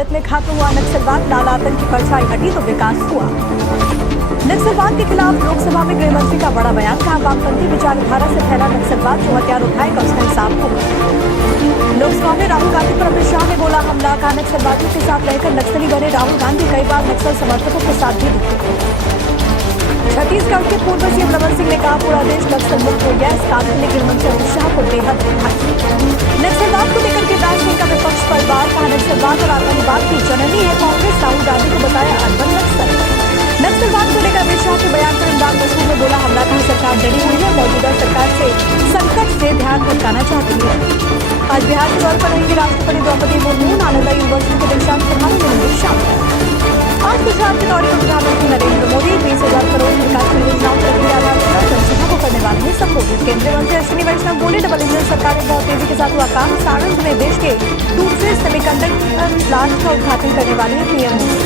भारत में खत्म हुआ नक्सलवाद, लाल आतंक की परछाई हटी तो विकास हुआ। नक्सलवाद के खिलाफ लोकसभा में गृह मंत्री का बड़ा बयान, कहा वामपंथी विचारधारा से फैला नक्सलवाद जो हथियार उठाएगा उसका हिसाब होगा। लोकसभा में राहुल गांधी पर अमित शाह ने बोला हमला, कहा नक्सलवादियों के साथ रहकर नक्सली बने राहुल गांधी कई बार नक्सल समर्थकों के साथ भी दिखे। छत्तीसगढ़ के पूर्व सीएम रमन सिंह ने कहा पूरा देश नक्सल मुक्त हो गया, इस काम के लिए गृह मंत्री अमित शाह को बेहद बधाई। नक्सलवाद को लेकर गिरिराज सिंह का विपक्ष पर वार, कहा नक्सलवाद और आतंकवाद की जननी है कांग्रेस, राहुल गांधी को बताया अरबन नक्सल। नक्सलवाद को लेकर अमित शाह के बयान पर इमरान मसूद ने बोला हमला, कहा सरकार डरी हुई है, मौजूदा सरकार से संकट से ध्यान भटकाना चाहती है। आज बिहार के दौरे पर रहेंगे राष्ट्रपति द्रौपदी मुर्मू, नालंदा यूनिवर्सिटी के दीक्षांत समारोह में होंगे शामिल। आज गुजरात के दौरे पर प्रधानमंत्री नरेंद्र मोदी 20,000 करोड़ विकास परियोजनाओं पर जनसभा को करने वाले हैं संबोधित। केंद्रीय मंत्री अश्विनी वैष्णव बोले डबल इंजन सरकार में बहुत तेजी के साथ हुआ काम, साणंद में देश के दूसरे सेमीकंडक्टर प्लांट का उद्घाटन करने वाले हैं पीएम मोदी।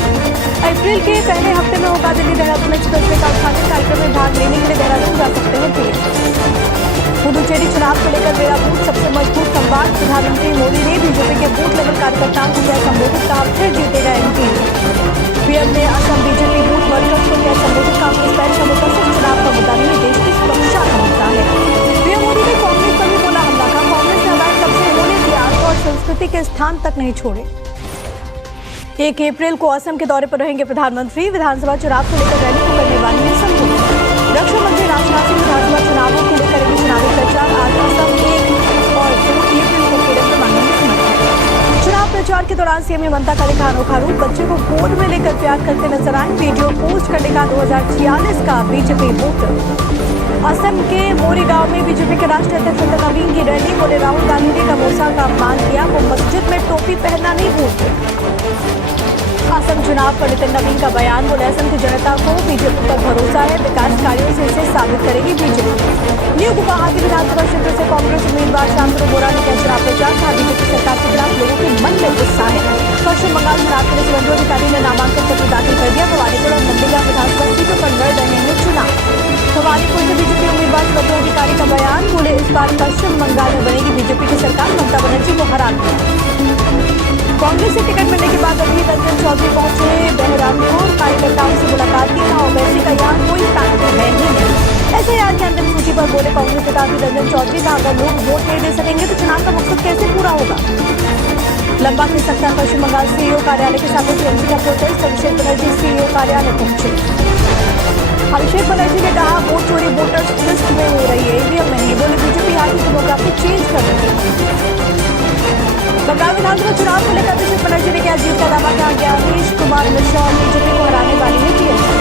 अप्रैल के पहले हफ्ते में होगा दिल्ली देहरादून एक्सप्रेसवे का उद्घाटन, कार्यक्रम में भाग लेने के लिए देहरादून जा सकते हैं पीएम। पुदुचेरी चुनाव को लेकर मेरा बूथ सबसे मजबूत संवाद, प्रधानमंत्री मोदी ने बीजेपी के बूथ लेवल कार्यकर्ताओं को किया संबोधित, कहा फिर जीतेगा एमपी। पीएम ने असम बीजेपी बूथ वर्कर्स को किया संबोधित, कांग्रेस पैर का मुद्दा सिर्फ चुनाव का मुद्दा नहीं, देश की सुरक्षा का मुद्दा है। पीएम मोदी ने कांग्रेस पर भी बोला हमला, कहा कांग्रेस ने अवैध कब्जे होने दिया और संस्कृति के स्थान तक नहीं छोड़े। 1 अप्रैल को असम के दौरे पर रहेंगे प्रधानमंत्री, विधानसभा चुनाव को लेकर रैली को करने वाली है संबोधित। रक्षा मंत्री राजनाथ सिंह विधानसभा चुनावों के लिए करेंगे चुनावी प्रचार, आज असम 1 और 2 अप्रैल को केरल में मांगेंगे चुनाव प्रचार के दौरान सीएम ममता का दिखा अनोखा रूप, बच्चे को गोद में लेकर प्यार करते नजर आए, वीडियो पोस्ट करने का 2046 का बीजेपी वोट। असम के मोरी गांव में बीजेपी के राष्ट्रीय अध्यक्ष नवीन की रैली, बोले राहुल गांधी ने नमोसा का अपमान किया, वो मस्जिद में टोपी पहनना नहीं भूलते। असम चुनाव पर नितिन नवीन का बयान, बोले असम की जनता को बीजेपी पर भरोसा है, विकास कार्यों से इसे साबित करेगी बीजेपी। न्यू गुवाहाटी विधानसभा क्षेत्र से कांग्रेस उम्मीदवार शांतनु बोरा ने किया चुनाव प्रचार, कहा बीजेपी सरकार के खिलाफ लोगों के मन में गुस्सा है। पश्चिम बंगाल चुनाव के लिए सुवेंदु अधिकारी ने नामांकन पत्र दाखिल कर दिया, भवानीपुर और नंदीग्राम विधानसभा सीटों पर लड़ रहे हैं चुनाव। भवानीपुर से बीजेपी उम्मीदवार सुवेंदु अधिकारी का बयान, बोले इस बार पश्चिम बंगाल में बनेगी बीजेपी की सरकार, ममता बनर्जी को हरा दिया। कांग्रेस से टिकट मिलने के बाद अभी रंजन चौधरी पहुंचे बहरामपुर, कार्यकर्ताओं से मुलाकात की, कहा ओवैसी का यहाँ कोई फैक्टर है ही नहीं। एसआईआर की अंतिम सूची पर बोले कांग्रेस नेता अभी रंजन चौधरी, कहा अगर लोग वोट नहीं दे सकेंगे तो चुनाव का मकसद कैसे पूरा होगा। लंबा खिंच सकता है पश्चिम बंगाल सीईओ कार्यालय के सामने टीएमसी का प्रोटेस्ट, अभिषेक बनर्जी सीईओ कार्यालय पहुंचे। अभिषेक बनर्जी ने कहा वोट चोरी वोटर्स लिस्ट में हो रही है, ईवीएम में नहीं, बोले बीजेपी यहाँ की डेमोग्राफी चेंज कर रही है। बंगाल विधानसभा चुनाव को लेकर अभिषेक बनर्जी ने किया जीत का दावा, कहा ज्ञानेश कुमार मिश्रा और बीजेपी को हराने वाली है टीएमसी।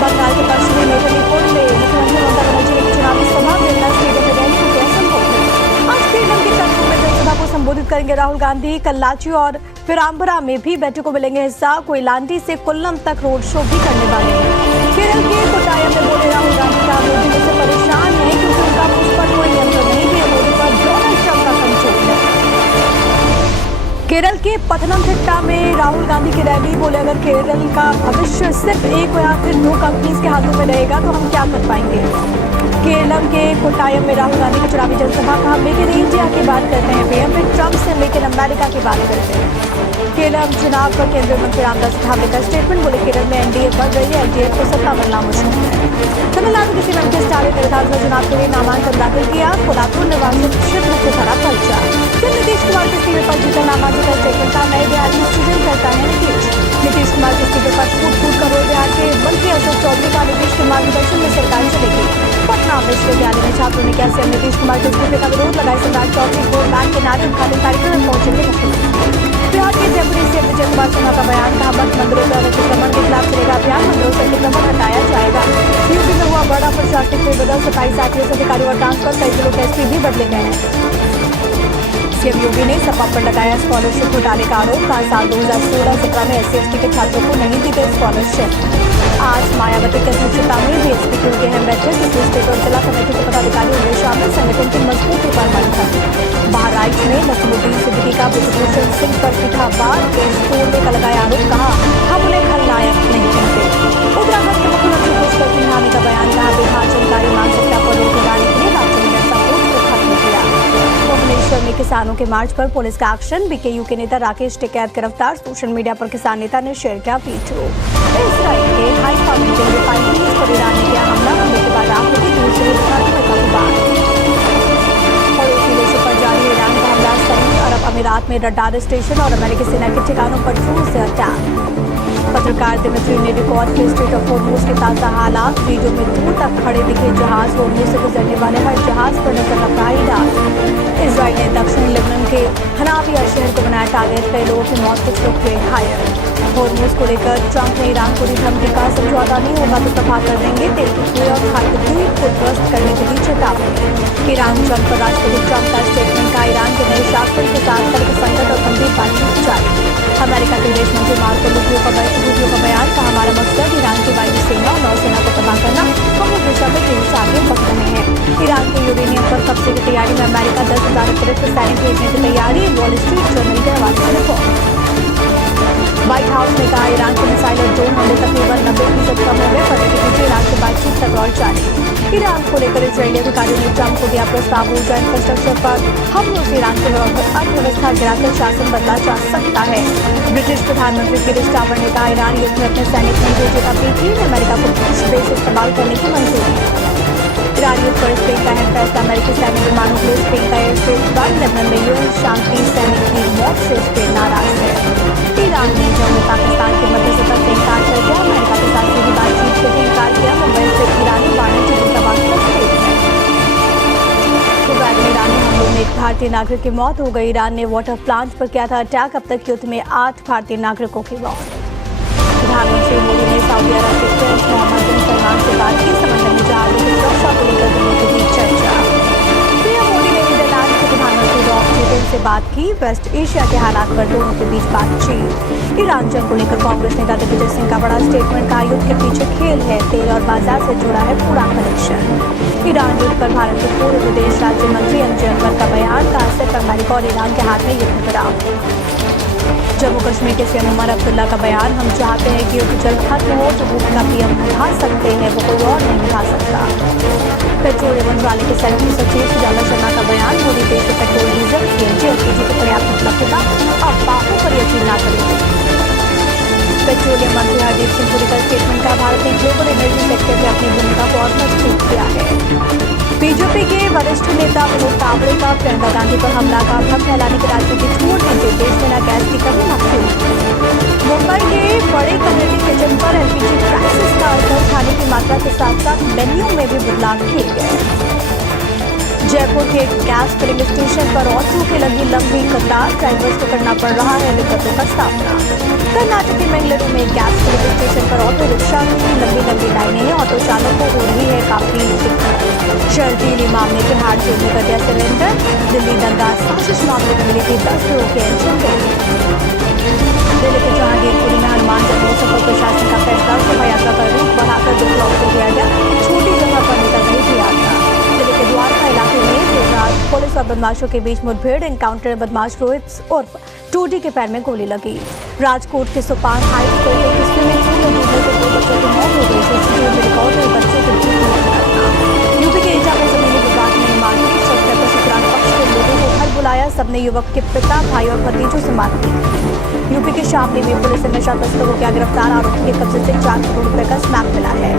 बंगाल के पश्चिमी मेदिनीपुर में मुख्यमंत्री ममता बनर्जी ने चुनावी सभा बिरला स्टेडियम में रैली को किया संबोधित। आज केरल के कन्नूर में जनसभा को संबोधित करेंगे राहुल गांधी, कल्लाची और पिराम्बरा में भी बैठकों में लेंगे हिस्सा, कोयलांडी से कोल्लम तक रोड शो भी करने वाले हैं। केरल के कोट्टायम में बोले राहुल गांधी, का मोदी मुझसे परेशान है क्योंकि उनका मुझ पर कोई नियंत्रण नहीं है, मोदी पर डोनाल्ड ट्रंप का कंट्रोल है। केरल के पथनमथिट्टा में राहुल गांधी की रैली, बोले अगर केरल का भविष्य सिर्फ 1 या फिर 2 कंपनीज के हाथों में रहेगा तो हम क्या कर पाएंगे। केरल के कोट्टायम में राहुल गांधी की चुनावी जनसभा, कहा मेक इन इंडिया की बात करते हैं पीएम, फिर ट्रंप से मेक इन अमेरिका की बात करते हैं। केरल चुनाव पर केंद्रीय मंत्री रामदास अठावले का स्टेटमेंट, बोले केरल में एनडीए बढ़ रही है, एनडीए को सत्ता मिलना मुश्किल है। तमिलनाडु के सीएम के स्टालिन ने विधानसभा चुनाव के लिए नामांकन दाखिल किया, कोल्हापुर निर्वाचन क्षेत्र से भरा पर्चा। फिर नीतीश कुमार के सीवे पर जीता नामांकन का स्टेटमेंट, था नए बिहार में सृजन करता है नीतीश कुमार के सीवे पर फूट कर रो बिहार के मंत्री अशोक चौधरी का नीतीश के मार्गदर्शन में सरकार चलेगी। पटना विश्वविद्यालय में छात्रों ने किया सीएम नीतीश कुमार के इस्तीफे का विरोध, लगाए सरदार चौधरी को बैंक के नारे, उद्घाटन कार्यक्रम में पहुंचेंगे मुख्यमंत्री। बिहार के जयपुरी सीएम विजय कुमार सिन्हा का बयान, कहा मठ मंदिरों पर अतिक्रमण के खिलाफ चलेगा अभियान, मंदिरों से अतिक्रमण हटाया जाएगा। यूपी में हुआ बड़ा प्रशासनिक फेरबदल, 27 आईपीएस अधिकारियों का ट्रांसफर, कई जिलों के एसपी भी बदले गए हैं। सीएम योगी ने सपा पर लगाया स्कॉलरशिप घोटाले का आरोप, कहा साल 2016-17 में SC/ST के छात्रों को नहीं दी गई स्कॉलरशिप। आज मायावती की अध्यक्षता में बीएसपी की होगी अहम बैठक, स्टेट और जिला कमेटी के पदाधिकारी होंगे शामिल, संगठन की मजबूती पर मंथन। बहराइच में नसीमुद्दीन सिद्दीकी का ब्रजभूषण सिंह पर दिखा बार, केस तोड़ने का लगाया आरोप, कहा हम उन्हें खलनायक नहीं कहते। उत्तराखंड के मुख्यमंत्री पुष्कर सिंह धामी का बयान, कहा बिहार जनकारी मांग सत्ता पर रोक लगाने के लिए राज्य में नशा को खत्म किया। भुवनेश्वर में किसान किसानों के मार्च पर पुलिस का एक्शन। बीकेयू के नेता राकेश टिकैत गिरफ्तार। सोशल मीडिया पर किसान नेता ने शेयर किया वीडियो। इसराइल के हाइफा में रिफाइनरीज पर ईरान ने किया हमला। हमले के बाद आग लगी। दूसरे पड़ोसी देशों पर जारी ईरान का हमला। संयुक्त अरब अमीरात में रडार स्टेशन और अमेरिकी सेना के ठिकानों पर ड्रोन से अटैक। पत्रकार दिमित्री ने रिकॉर्ड किया स्ट्रेट ऑफ होर्मुज के ताजा हालात। वीडियो में दूर तक खड़े दिखे जहाज। होर्मुज से गुजरने वाले हर जहाज पर नजर रखा ईरान। इसराइल ने दक्षिणी लेबनान के हनाफिया शहर को बनाया टारगेट। कई लोगों की मौत, कुछ लोग हुए घायल। होर्मुज को लेकर ट्रंप ने ईरान को दी धमकी का समझौता नहीं होगा तो तबाह कर देंगे। तेल की कुएं और खाद्य द्वीप को ध्वस्त करने की दी चेतावनी। ईरान जंग पर राष्ट्रपति ट्रंप का स्टेटमेंट का ईरान के नए शासन के साथ तर्कसंगत और गंभीर बातचीत जारी। अमेरिका के विदेश मंत्री मार्को रूबियो का बयान का हमारा मकसद ईरान की वायुसेना और नौसेना को तबाह करना। हम इस दिशा में तेजी से आगे बढ़ रहे हैं। ईरान के यूरेनियम पर कब्जे की तैयारी में अमेरिका 10,000 अतिरिक्त सैनिक भेजने की तैयारी। वॉल स्ट्रीट जर्नल के हवाले से रिपोर्ट। व्हाइट हाउस ने कहा ईरान के मिसाइल और ड्रोन हमले तकरीबन 90% कम हो गए। पलटे के पीछे ईरान से बातचीत का दौर जारी। ईरान को लेकर इजरायली अधिकारियों ने ट्रंप को दिया प्रस्ताव। ऊर्जा इंफ्रास्ट्रक्चर पर हमलों से ईरान की अर्थव्यवस्था गिराकर शासन बदला जा सकता है। ब्रिटिश प्रधानमंत्री कीर स्टारमर ने कहा ईरान युद्ध में अपने सैनिक नहीं भेजेगा। पीटी ने अमेरिका को कुछ देश इस्तेमाल करने की मंजूरी। ईरान युद्ध पर स्पेन का अहम फैसला। अमेरिकी सैनिक विमानों के लिए स्पेन का एयर स्पेस बंद। लेबनान में यूएन शांति सैनिक की मौत से स्पेन नाराज है। ईरान ने जम्मू पाकिस्तान के मध्यस्थता से इनकार कर दिया। अमेरिका के साथ सीधी बातचीत से भी इनकार किया। मुंबई से ईरानी वाणिज्य दूतावास का स्टेटमेंट। कुवैत में ईरानी हमलों में एक भारतीय नागरिक की मौत हो गई। ईरान ने वाटर प्लांट पर किया था अटैक। अब तक युद्ध में 8 भारतीय नागरिकों की मौत। प्रधानमंत्री मोदी ने सऊदी अरब के प्रिंस मोहम्मद बिन सलमान से बात की। समंदर में जहाजों की सुरक्षा को लेकर दोनों के बीच चर्चा। पीएम मोदी ने नीदरलैंड के प्रधानमंत्री रॉब जेटन से बात की। वेस्ट एशिया के हालात पर दोनों के बीच बातचीत। ईरान जंग को लेकर कांग्रेस नेता दिग्विजय सिंह का बड़ा स्टेटमेंट। का युद्ध के पीछे खेल है। तेल और बाजार से जुड़ा है पूरा कनेक्शन। ईरान युद्ध पर भारत के पूर्व विदेश राज्य मंत्री एम जे अकबर का बयान। का सिर्फ अमेरिका और ईरान के हाथ में युद्ध विराम। जम्मू कश्मीर के सीएम उमर अब्दुल्ला का बयान। हम चाहते हैं कि युद्ध जल्द खत्म हो। जो भूमिका पीएम निभा सकते हैं वो कोई और नहीं निभा सकता। पेट्रोलियम मंत्रालय के सेक्रेटरी सचिव सुजाता शर्मा का बयान। मोदी देश में पेट्रोल, डीजल, सीएनजी, एलपीजी की पर्याप्त उपलब्धता। अफवाहों पर यकीन न करें। पेट्रोलियम मंत्री हरदीप सिंह पुरी का स्टेटमेंट। का भारत ने ग्लोबल एनर्जी सेक्टर में अपनी भूमिका को और मजबूत किया है। बीजेपी के वरिष्ठ नेता विनोद तावड़े का प्रियंका गांधी पर हमला का भ्रम फैलाने की राजनीति छोड़ दीजिए। देश में न गैस की कमी न फ्यूल। मुंबई के बड़े कम्युनिटी किचन पर एलपीजी क्राइसिस का असर। खाने की मात्रा के साथ साथ मेन्यू में भी बदलाव किए गए। जयपुर के गैस फिलिंग स्टेशन पर ऑटो की लगी लंबी कतार। ड्राइवर्स को करना पड़ रहा है दिक्कतों का सामना। कर्नाटक के मंगलुरु में गैस फिलिंग स्टेशन पर ऑटो रिक्शा की लंबी लाइनें हैं। ऑटो चालक को हो रही है काफी दिक्कत। शर्जीली मामले के हार जेल में कर दिया सरेंडर। दिल्ली दंगा साजिश मामले में मिली थी 10 लोगों के एंट्री। दिल्ली के जहांगीरपुरी में हनुमान जन्मोत्सव पर प्रशासन का फैसला। शोभा यात्रा का रूट बढ़ाकर 2 ब्लॉक को किया गया। छोटी जगह पर निकल रही थी यात्रा। दिल्ली के द्वारका इलाके में देर रात पुलिस और बदमाशों के बीच मुठभेड़। एनकाउंटर में बदमाश रोहित उर्फ टूडी के पैर में गोली लगी। राजकोट के सोपान हाइट्स को एक स्विमिंग पूल में डूबने से 2 बच्चों की मौत हो गई। सीसीटीवी में रिकॉर्ड हुए बच्चों के बीच यूपी के एटा में जमीनी विवाद में मारपीट। सत्तर पर ससुराल पक्ष के लोगों को घर बुलाया। सबने युवक के पिता, भाई और भतीजों से मारपीट। यूपी के शामली में पुलिस ने नशा तस्करों को किया गिरफ्तार। आरोपी के कब्जे से 4 करोड़ रुपए का स्मैक मिला है।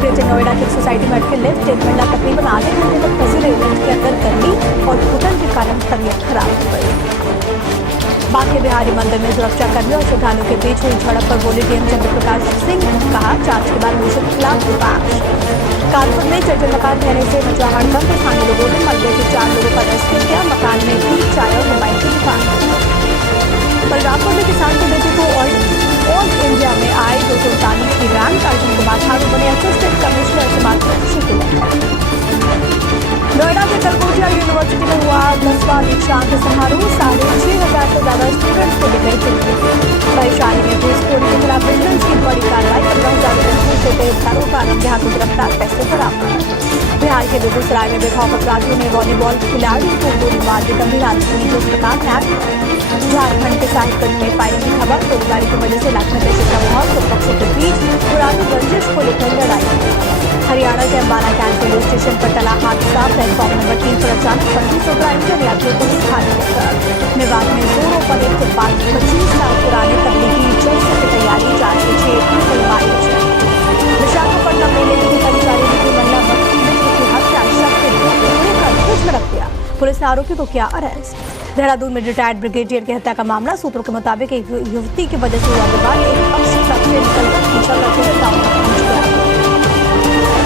ग्रेटर नोएडा की सोसाइटी में अटके लिफ्ट। एक महिला तकरीबन आधे घंटे तक फंसी रही। लिफ्ट के अंदर गर्मी और घुटन के कारण तबीयत खराब हो गई। बांके बिहारी मंदिर में सुरक्षा कर्मियों और श्रद्धालुओं के बीच हुई झड़प पर बोले डीएम चंद्रप्रकाश सिंह। कहा जांच के बाद दोषियों के खिलाफ विपक्ष। कानपुर में जर्जर मकान ढहने से मचा हड़कंप। स्थानीय लोगों ने मलबे से 4 लोगों का रेस्क्यू किया। मकान में थी चाय और मोबाइल की दुकान। बलरामपुर में किसान के बेटे को ऑल इंडिया में आए 239 की रैंक। अर्जुन कुमार ठाकुर बने असिस्टेंट कमिश्नर। समाज में खुशी की लहर। नोएडा के कलकत्ता यूनिवर्सिटी में हुआ 10वां दीक्षांत समारोह। 6,500 से ज्यादा स्टूडेंट्स को दी गई डिग्री। वैशाली में घूसखोरी के खिलाफ विजिलेंस की बड़ी कार्रवाई। 15,000 रुपये घूस देते घरों का रंगे हाथों गिरफ्तार, पैसे बरामद। बिहार के बेगूसराय में बेखौफ अपराधियों ने वॉलीबॉल खिलाड़ी को गोली मार दी, गंभीर हालत में जो अस्पताल में आए। झारखंड के साहिबगंज में पाई की खबर, गोलीबारी की वजह से लाख में पैसे का माहौल, दो पक्षों के बीच पुरानी रंजिश को लेकर लड़ाई। हरियाणा के अंबाला कैंट रेलवे स्टेशन पर टला हादसा, प्लेटफॉर्म नंबर 3 पर अचानक पलटी, 17 इंजन यात्रियों को खाने लेकर। मेवात में जोरों पर एक 25 साल पुराने तबलीगी जलसे की तैयारी, 4 से 6 अप्रैल को आयोजन। विशाखापट्टनम में लेडी की कर्मचारी की महिला मित्र की हत्या, शव के फ्रिज में रख दिया, पुलिस ने आरोपी को किया अरेस्ट। देहरादून में रिटायर्ड ब्रिगेडियर की हत्या का मामला, सूत्रों के मुताबिक एक युवती की वजह से हुआ विवाद, एक पक्ष ट्रक से निकलकर पीछा करते हुए गांव तक पहुंच गया।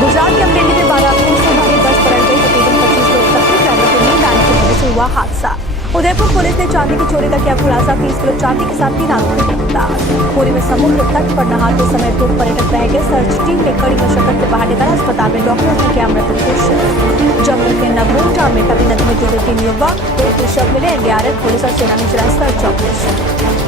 गुजरात के अमरेली में बारातियों से भरी बस पलट गई, तकरीबन 25 लोग जख्मी, ड्राइवर को नींद आने की वजह से हुआ हादसा। उदयपुर पुलिस ने चांदी की चोरी का किया खुलासा, 30 किलो चांदी के साथ 3 आरोपी गिरफ्तार। पूरी में समुद्र तट पर नहाते समय 2 पर्यटक बह गए, सर्च टीम ने कड़ी मशक्कत से बाहर निकाला, अस्पताल में डॉक्टर्स ने किया मृत घोषित। जम्मू के नगरोटा में कभी नदी में डूबे 3 युवक, 2 शव मिले, एनडीआरएफ पुलिस और सेना ने चलाया सर्च ऑपरेशन।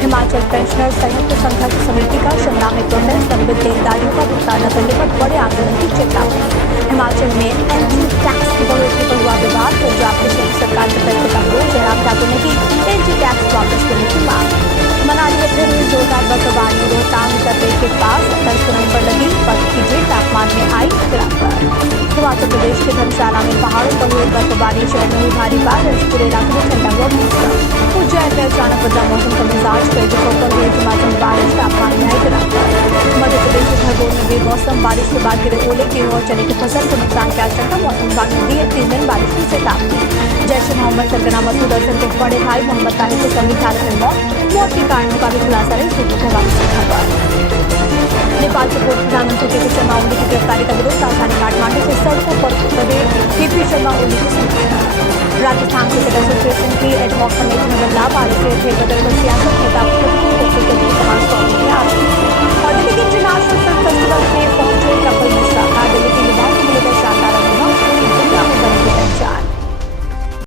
हिमाचल पेंशनर संयुक्त संघर्ष समिति का शिमला में प्रोटेस्ट, लंबित देनदारियों का भुगतान न करने पर बड़े आंदोलन की चेतावनी। हिमाचल में एंटी टैक्स की बढ़ोतरी पर हुआ विवाद, पंजाब की सरकार के फैसले का विरोध, जयराम ठाकुर ने की एंटी टैक्स वापस लेने की मांग। मनाली में फिर हुई जोरदार बर्फबारी, रोहतांग दर्रे के पास 10 सुरंग पर लगी बर्फ की जेल, तापमान में आई गिरावट। हिमाचल प्रदेश के धर्मशाला में पहाड़ों पर हुई बर्फबारी, शहर में हुई भारी बारिश, पूरे इलाके में ठंडा हुआ मौसम। उज्जैन में अचानक बदला मौसम का मिजाज, कई जगहों पर हुई हिमाचल में बारिश, तापमान में आई गिरावट। मध्य प्रदेश के खरगोन में बेमौसम बारिश के बाद गिरे ओले, गेहूं और चने की फसल को नुकसान की आशंका, मौसम विभाग ने दी है 3 दिन बारिश की चेतावनी। जैश ए मोहम्मद सरगना मसूद अजहर के बड़े भाई मोहम्मद ताहिर की संदिग्ध हालत में मौत के कारणों का भी खुलासा रही, सूत्रों के हवाले से खबर। नेपाल के पूर्व प्रधानमंत्री के पी शर्मा ओली की गिरफ्तारी का विरोध, राजधानी काठमांडू से सड़कों पर उतरे के शर्मा ओली की संख्या। राजस्थान क्रिकेट एसोसिएशन की एडहॉक कमेटी में बदलाव, आरएसए फेरबदल पर सियासत, नेता खुद को कमान सौंपने के आरोप।